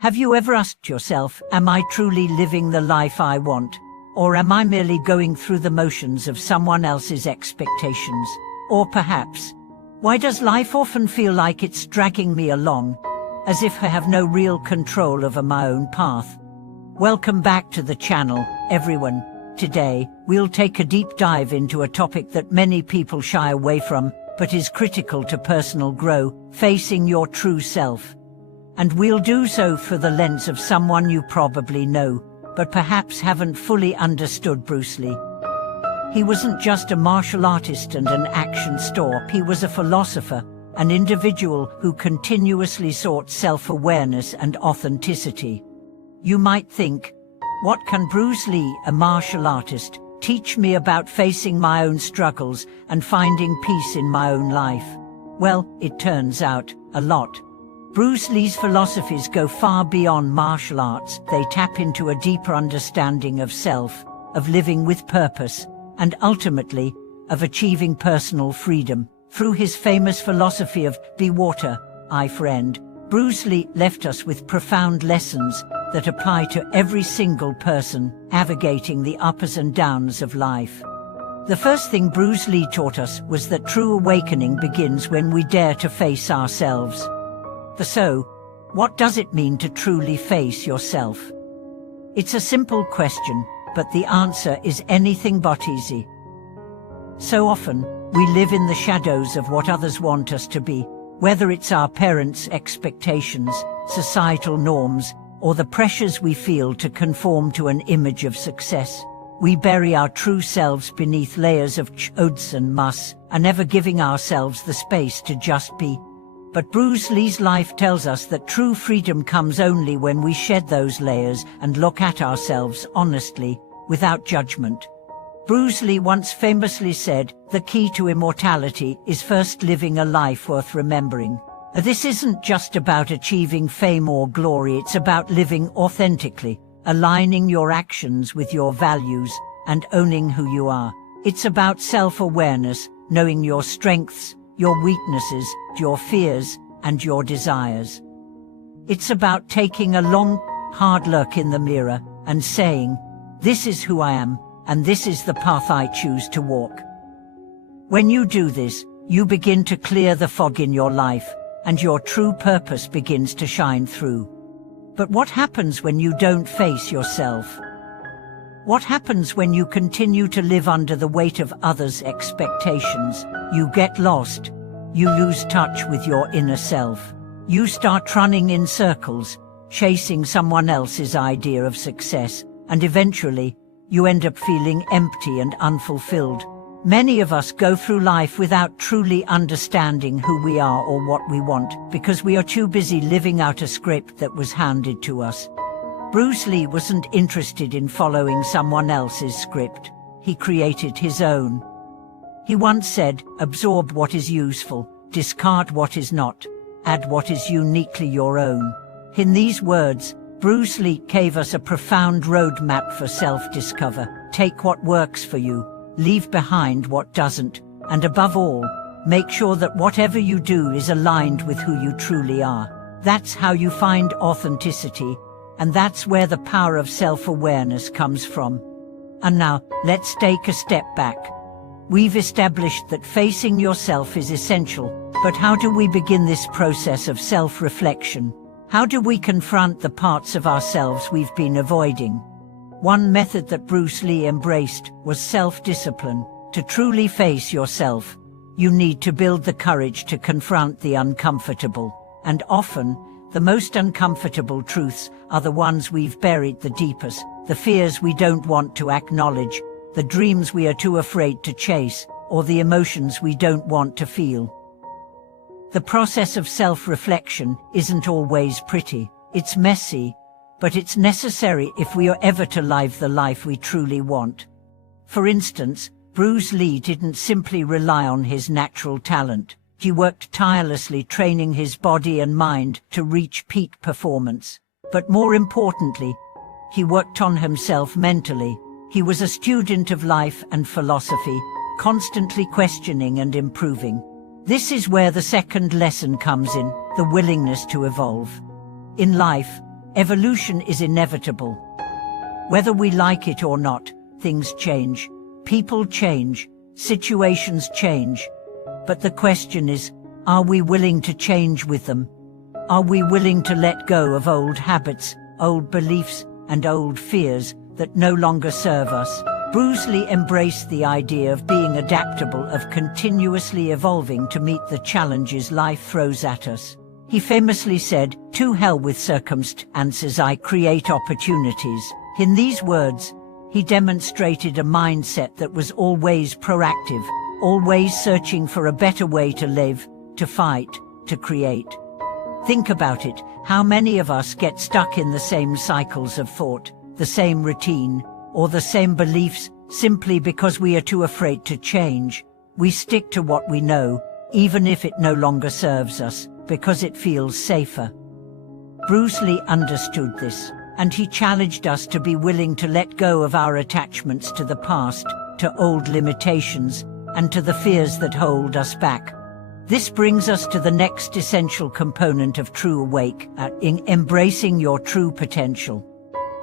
Have you ever asked yourself, am I truly living the life I want? Or am I merely going through the motions of someone else's expectations? Or perhaps, why does life often feel like it's dragging me along, as if I have no real control over my own path? Welcome back to the channel, everyone. Today, we'll take a deep dive into a topic that many people shy away from, but is critical to personal growth: facing your true self. And we'll do so through the lens of someone you probably know, but perhaps haven't fully understood: Bruce Lee. He wasn't just a martial artist and an action star. He was a philosopher, an individual who continuously sought self-awareness and authenticity. You might think, what can Bruce Lee, a martial artist, teach me about facing my own struggles and finding peace in my own life? Well, it turns out, a lot. Bruce Lee's philosophies go far beyond martial arts. They tap into a deeper understanding of self, of living with purpose, and ultimately, of achieving personal freedom. Through his famous philosophy of "be water, I friend," Bruce Lee left us with profound lessons that apply to every single person navigating the ups and downs of life. The first thing Bruce Lee taught us was that true awakening begins when we dare to face ourselves. So, what does it mean to truly face yourself? It's a simple question, but the answer is anything but easy. So often, we live in the shadows of what others want us to be, whether it's our parents' expectations, societal norms, or the pressures we feel to conform to an image of success. We bury our true selves beneath layers of shoulds and muss, and never giving ourselves the space to just be. But Bruce Lee's life tells us that true freedom comes only when we shed those layers and look at ourselves honestly, without judgment. Bruce Lee once famously said, "The key to immortality is first living a life worth remembering." This isn't just about achieving fame or glory, it's about living authentically, aligning your actions with your values, and owning who you are. It's about self-awareness, knowing your strengths, your weaknesses, your fears, and your desires. It's about taking a long, hard look in the mirror and saying, "This is who I am, and this is the path I choose to walk." When you do this, you begin to clear the fog in your life, and your true purpose begins to shine through. But what happens when you don't face yourself? What happens when you continue to live under the weight of others' expectations? You get lost. You lose touch with your inner self. You start running in circles, chasing someone else's idea of success, and eventually, you end up feeling empty and unfulfilled. Many of us go through life without truly understanding who we are or what we want, because we are too busy living out a script that was handed to us. Bruce Lee wasn't interested in following someone else's script. He created his own. He once said, "Absorb what is useful, discard what is not, add what is uniquely your own." In these words, Bruce Lee gave us a profound roadmap for self-discover. Take what works for you, leave behind what doesn't, and above all, make sure that whatever you do is aligned with who you truly are. That's how you find authenticity, and that's where the power of self-awareness comes from. And now, let's take a step back. We've established that facing yourself is essential, but how do we begin this process of self-reflection? How do we confront the parts of ourselves we've been avoiding? One method that Bruce Lee embraced was self-discipline. To truly face yourself, you need to build the courage to confront the uncomfortable. And often, the most uncomfortable truths are the ones we've buried the deepest, the fears we don't want to acknowledge, the dreams we are too afraid to chase, or the emotions we don't want to feel. The process of self-reflection isn't always pretty. It's messy, but it's necessary if we are ever to live the life we truly want. For instance, Bruce Lee didn't simply rely on his natural talent. He worked tirelessly training his body and mind to reach peak performance. But more importantly, he worked on himself mentally. He was a student of life and philosophy, constantly questioning and improving. This is where the second lesson comes in, the willingness to evolve. In life, Evolution is inevitable. Whether we like it or not, things change, people change, situations change. But the question is, are we willing to change with them? Are we willing to let go of old habits, old beliefs, and old fears that no longer serve us? Bruce Lee embraced the idea of being adaptable, of continuously evolving to meet the challenges life throws at us. He famously said, "To hell with circumstances, I create opportunities." In these words, he demonstrated a mindset that was always proactive, always searching for a better way to live, to fight, to create. Think about it, how many of us get stuck in the same cycles of thought, the same routine, or the same beliefs, simply because we are too afraid to change. We stick to what we know, even if it no longer serves us, because it feels safer. Bruce Lee understood this, and he challenged us to be willing to let go of our attachments to the past, to old limitations, and to the fears that hold us back. This brings us to the next essential component of true awakening, embracing your true potential.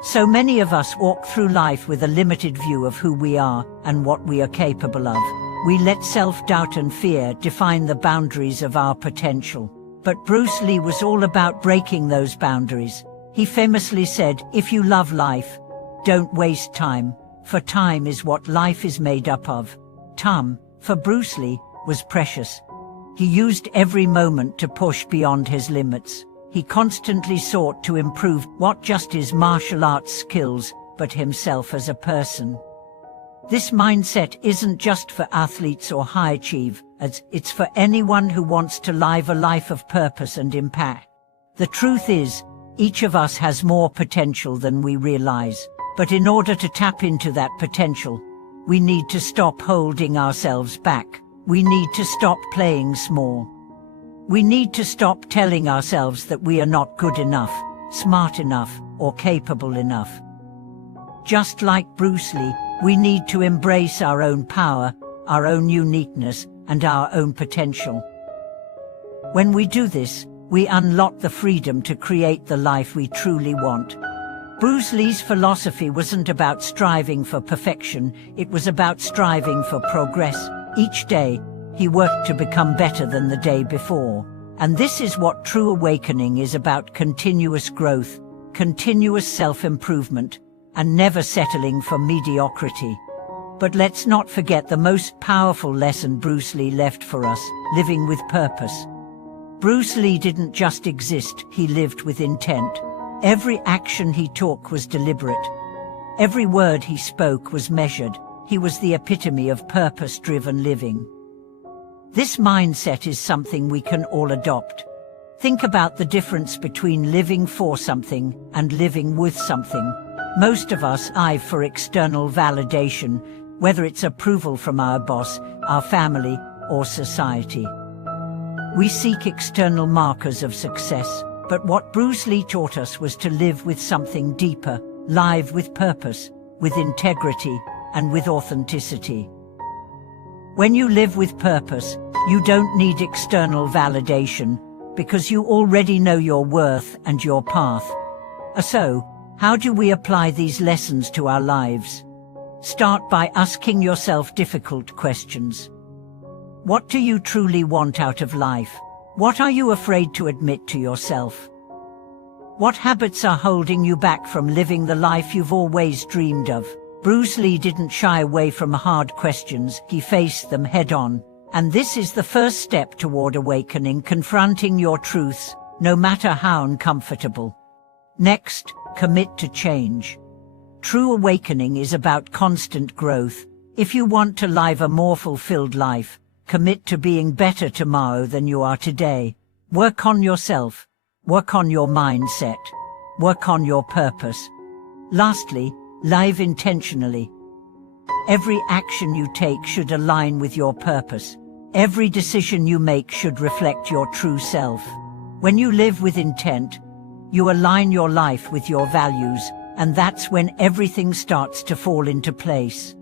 So many of us walk through life with a limited view of who we are and what we are capable of. We let self-doubt and fear define the boundaries of our potential. But Bruce Lee was all about breaking those boundaries. He famously said, "If you love life, don't waste time, for time is what life is made up of." Time, for Bruce Lee, was precious. He used every moment to push beyond his limits. He constantly sought to improve not just his martial arts skills, but himself as a person. This mindset isn't just for athletes or high achievers, it's for anyone who wants to live a life of purpose and impact. The truth is, each of us has more potential than we realize, but in order to tap into that potential, we need to stop holding ourselves back. We need to stop playing small. We need to stop telling ourselves that we are not good enough, smart enough, or capable enough. Just like Bruce Lee, we need to embrace our own power, our own uniqueness, and our own potential. When we do this, we unlock the freedom to create the life we truly want. Bruce Lee's philosophy wasn't about striving for perfection, it was about striving for progress. Each day, he worked to become better than the day before. And this is what true awakening is about: continuous growth, continuous self-improvement, and never settling for mediocrity. But let's not forget the most powerful lesson Bruce Lee left for us: living with purpose. Bruce Lee didn't just exist, he lived with intent. Every action he took was deliberate. Every word he spoke was measured. He was the epitome of purpose-driven living. This mindset is something we can all adopt. Think about the difference between living for something and living with something. Most of us strive for external validation, whether it's approval from our boss, our family, or society. We seek external markers of success, but what Bruce Lee taught us was to live with something deeper, live with purpose, with integrity, and with authenticity. When you live with purpose, you don't need external validation, because you already know your worth and your path. So, how do we apply these lessons to our lives? Start by asking yourself difficult questions. What do you truly want out of life? What are you afraid to admit to yourself? What habits are holding you back from living the life you've always dreamed of? Bruce Lee didn't shy away from hard questions, he faced them head-on. And this is the first step toward awakening: confronting your truths, no matter how uncomfortable. Next, commit to change. True awakening is about constant growth. If you want to live a more fulfilled life, commit to being better tomorrow than you are today. Work on yourself. Work on your mindset. Work on your purpose. Lastly, live intentionally. Every action you take should align with your purpose. Every decision you make should reflect your true self. When you live with intent, you align your life with your values, and that's when everything starts to fall into place.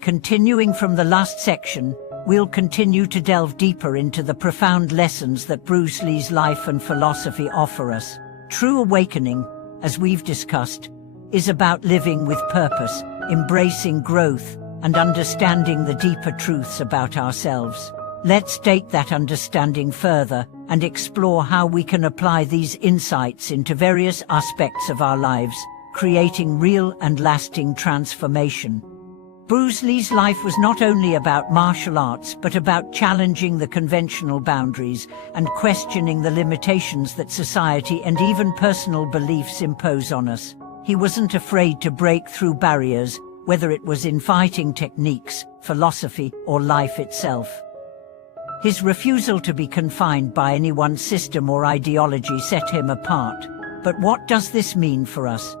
Continuing from the last section, we'll continue to delve deeper into the profound lessons that Bruce Lee's life and philosophy offer us. True awakening, as we've discussed, is about living with purpose, embracing growth, and understanding the deeper truths about ourselves. Let's take that understanding further and explore how we can apply these insights into various aspects of our lives, creating real and lasting transformation. Bruce Lee's life was not only about martial arts but about challenging the conventional boundaries and questioning the limitations that society and even personal beliefs impose on us. He wasn't afraid to break through barriers, whether it was in fighting techniques, philosophy, or life itself. His refusal to be confined by any one system or ideology set him apart. But what does this mean for us?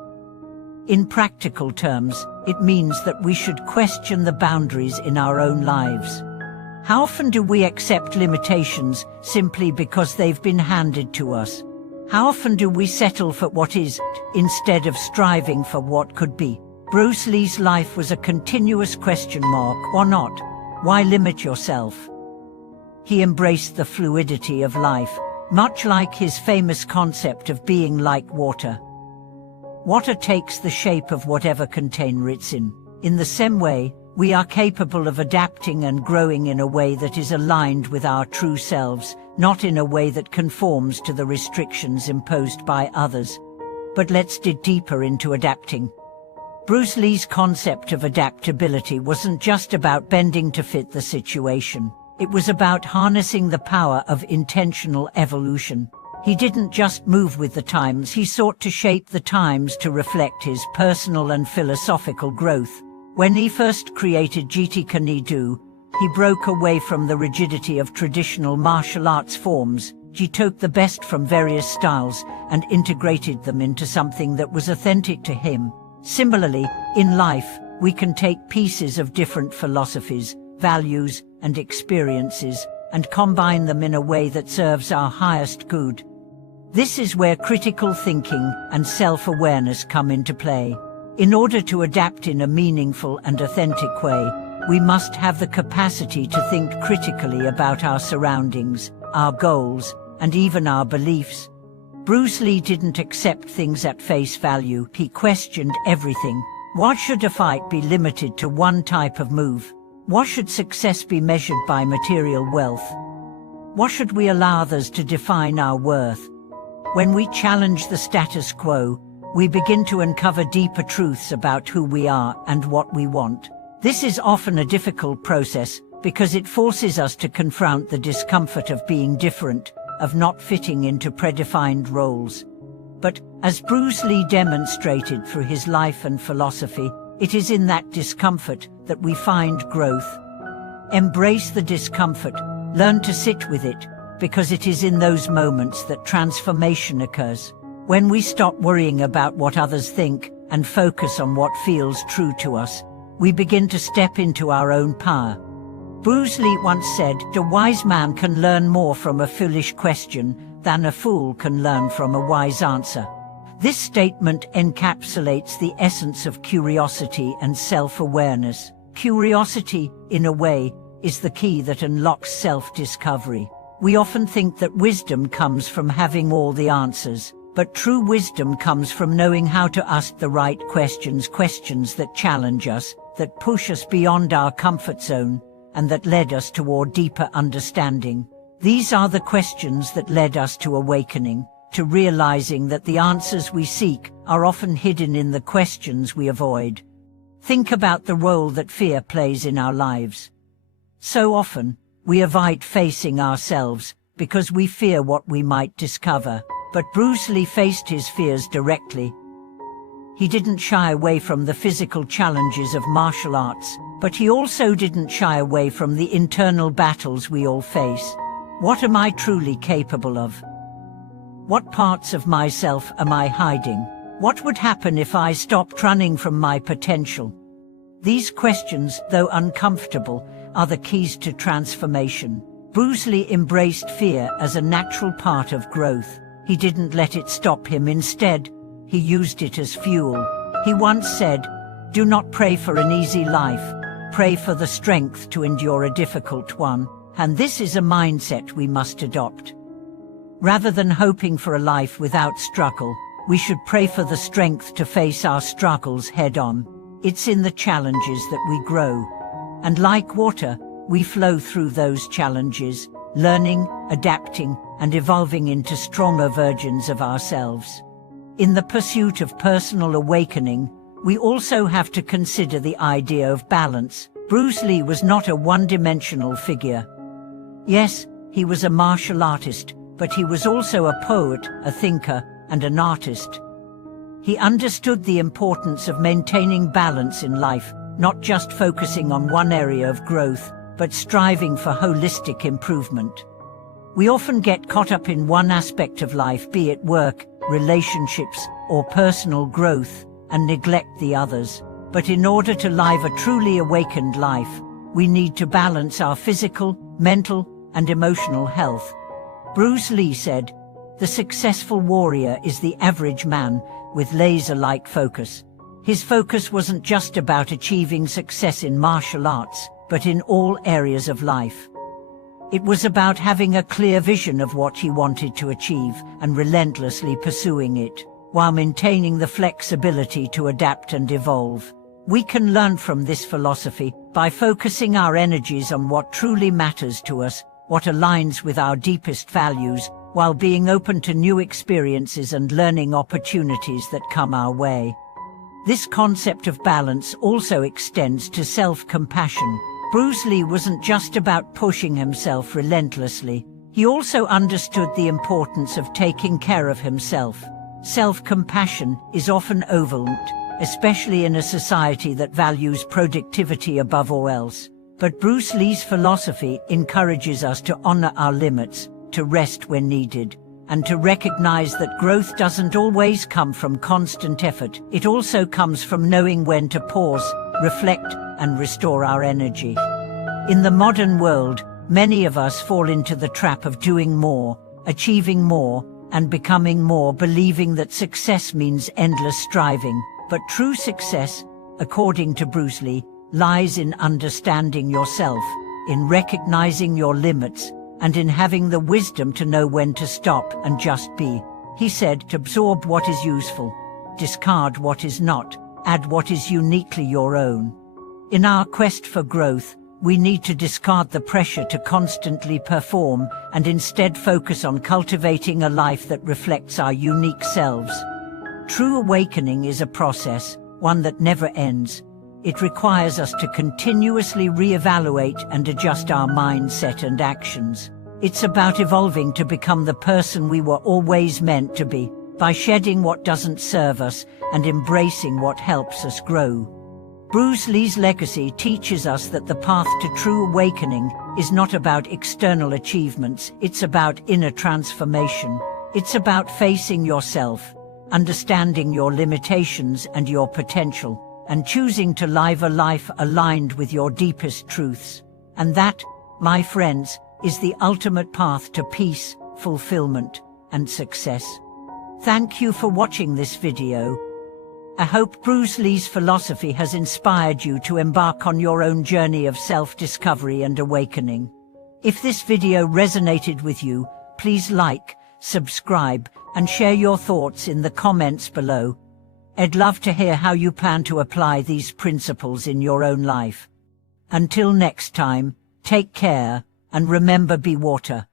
In practical terms, it means that we should question the boundaries in our own lives. How often do we accept limitations simply because they've been handed to us? How often do we settle for what is, instead of striving for what could be? Bruce Lee's life was a continuous question mark, or not? Why limit yourself? He embraced the fluidity of life, much like his famous concept of being like water. Water takes the shape of whatever container it's in. In the same way, we are capable of adapting and growing in a way that is aligned with our true selves, not in a way that conforms to the restrictions imposed by others. But let's dig deeper into adapting. Bruce Lee's concept of adaptability wasn't just about bending to fit the situation. It was about harnessing the power of intentional evolution. He didn't just move with the times, he sought to shape the times to reflect his personal and philosophical growth. When he first created Jeet Kune Do, he broke away from the rigidity of traditional martial arts forms. He took the best from various styles and integrated them into something that was authentic to him. Similarly, in life, we can take pieces of different philosophies, values, and experiences, and combine them in a way that serves our highest good. This is where critical thinking and self-awareness come into play. In order to adapt in a meaningful and authentic way, we must have the capacity to think critically about our surroundings, our goals, and even our beliefs. Bruce Lee didn't accept things at face value. He questioned everything. Why should a fight be limited to one type of move? Why should success be measured by material wealth? Why should we allow others to define our worth? When we challenge the status quo, we begin to uncover deeper truths about who we are and what we want. This is often a difficult process because it forces us to confront the discomfort of being different, of not fitting into predefined roles. But, as Bruce Lee demonstrated through his life and philosophy, it is in that discomfort that we find growth. Embrace the discomfort, learn to sit with it, because it is in those moments that transformation occurs. When we stop worrying about what others think and focus on what feels true to us, we begin to step into our own power. Bruce Lee once said, "A wise man can learn more from a foolish question than a fool can learn from a wise answer." This statement encapsulates the essence of curiosity and self-awareness. Curiosity, in a way, is the key that unlocks self-discovery. We often think that wisdom comes from having all the answers, but true wisdom comes from knowing how to ask the right questions, questions that challenge us, that push us beyond our comfort zone, and that led us toward deeper understanding. These are the questions that led us to awakening, to realizing that the answers we seek are often hidden in the questions we avoid. Think about the role that fear plays in our lives. So often, we avoid facing ourselves because we fear what we might discover. But Bruce Lee faced his fears directly. He didn't shy away from the physical challenges of martial arts, but he also didn't shy away from the internal battles we all face. What am I truly capable of? What parts of myself am I hiding? What would happen if I stopped running from my potential? These questions, though uncomfortable, are the keys to transformation. Bruce Lee embraced fear as a natural part of growth. He didn't let it stop him. Instead, he used it as fuel. He once said, "Do not pray for an easy life. Pray for the strength to endure a difficult one." And this is a mindset we must adopt. Rather than hoping for a life without struggle, we should pray for the strength to face our struggles head-on. It's in the challenges that we grow. And like water, we flow through those challenges, learning, adapting, and evolving into stronger versions of ourselves. In the pursuit of personal awakening, we also have to consider the idea of balance. Bruce Lee was not a one-dimensional figure. Yes, he was a martial artist, but he was also a poet, a thinker, and an artist. He understood the importance of maintaining balance in life, not just focusing on one area of growth, but striving for holistic improvement. We often get caught up in one aspect of life, be it work, relationships, or personal growth, and neglect the others. But in order to live a truly awakened life, we need to balance our physical, mental, and emotional health. Bruce Lee said, "The successful warrior is the average man with laser-like focus." His focus wasn't just about achieving success in martial arts, but in all areas of life. It was about having a clear vision of what he wanted to achieve and relentlessly pursuing it, while maintaining the flexibility to adapt and evolve. We can learn from this philosophy by focusing our energies on what truly matters to us, what aligns with our deepest values, while being open to new experiences and learning opportunities that come our way. This concept of balance also extends to self-compassion. Bruce Lee wasn't just about pushing himself relentlessly. He also understood the importance of taking care of himself. Self-compassion is often overlooked, especially in a society that values productivity above all else. But Bruce Lee's philosophy encourages us to honor our limits, to rest when needed, and to recognize that growth doesn't always come from constant effort. It also comes from knowing when to pause, reflect, and restore our energy. In the modern world, many of us fall into the trap of doing more, achieving more, and becoming more, believing that success means endless striving. But true success, according to Bruce Lee, lies in understanding yourself, in recognizing your limits, and in having the wisdom to know when to stop and just be. He said, to absorb what is useful, discard what is not, add what is uniquely your own. In our quest for growth, we need to discard the pressure to constantly perform and instead focus on cultivating a life that reflects our unique selves. True awakening is a process, one that never ends. It requires us to continuously reevaluate and adjust our mindset and actions. It's about evolving to become the person we were always meant to be, by shedding what doesn't serve us and embracing what helps us grow. Bruce Lee's legacy teaches us that the path to true awakening is not about external achievements, it's about inner transformation. It's about facing yourself, understanding your limitations and your potential, and choosing to live a life aligned with your deepest truths. And that, my friends, is the ultimate path to peace, fulfillment, and success. Thank you for watching this video. I hope Bruce Lee's philosophy has inspired you to embark on your own journey of self-discovery and awakening. If this video resonated with you, please like, subscribe, and share your thoughts in the comments below. I'd love to hear how you plan to apply these principles in your own life. Until next time, take care, and remember, be water.